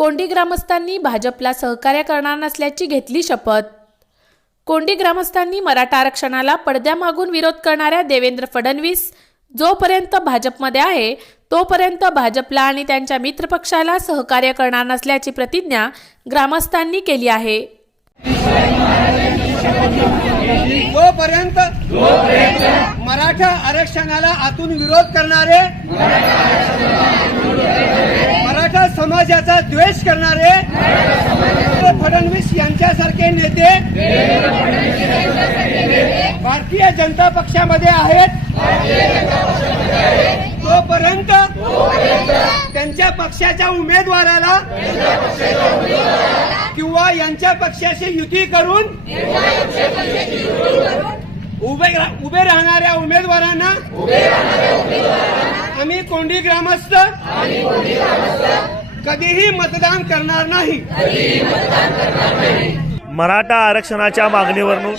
कोंडी ग्रामस्थांनी भाजपला सहकार्य करणार नसल्याची घेतली शपथ. कोंडी ग्रामस्थांनी मराठा आरक्षणाला पडद्यामागून विरोध करणाऱ्या देवेंद्र फडणवीस जोपर्यंत भाजपमध्ये आहे तोपर्यंत भाजपला आणि त्यांच्या मित्रपक्षाला सहकार्य करणार नसल्याची प्रतिज्ञा ग्रामस्थांनी केली आहे. जोपर्यंत मराठा आरक्षणाला आतून विरोध करणारे समाजाचा द्वेष करणारे फडणवीस यांच्यासारखे नेते भारतीय जनता पक्षामध्ये आहेत. तोपर्यंत त्यांच्या पक्षाच्या उमेदवाराला किंवा यांच्या पक्षाशी युती करून उभे रा- उभे राहणाऱ्या उमेदवारांना आम्ही कोंडी ग्रामस्थ कधीही मतदान करणार नाही. मराठा आरक्षणाच्या मागणीवरून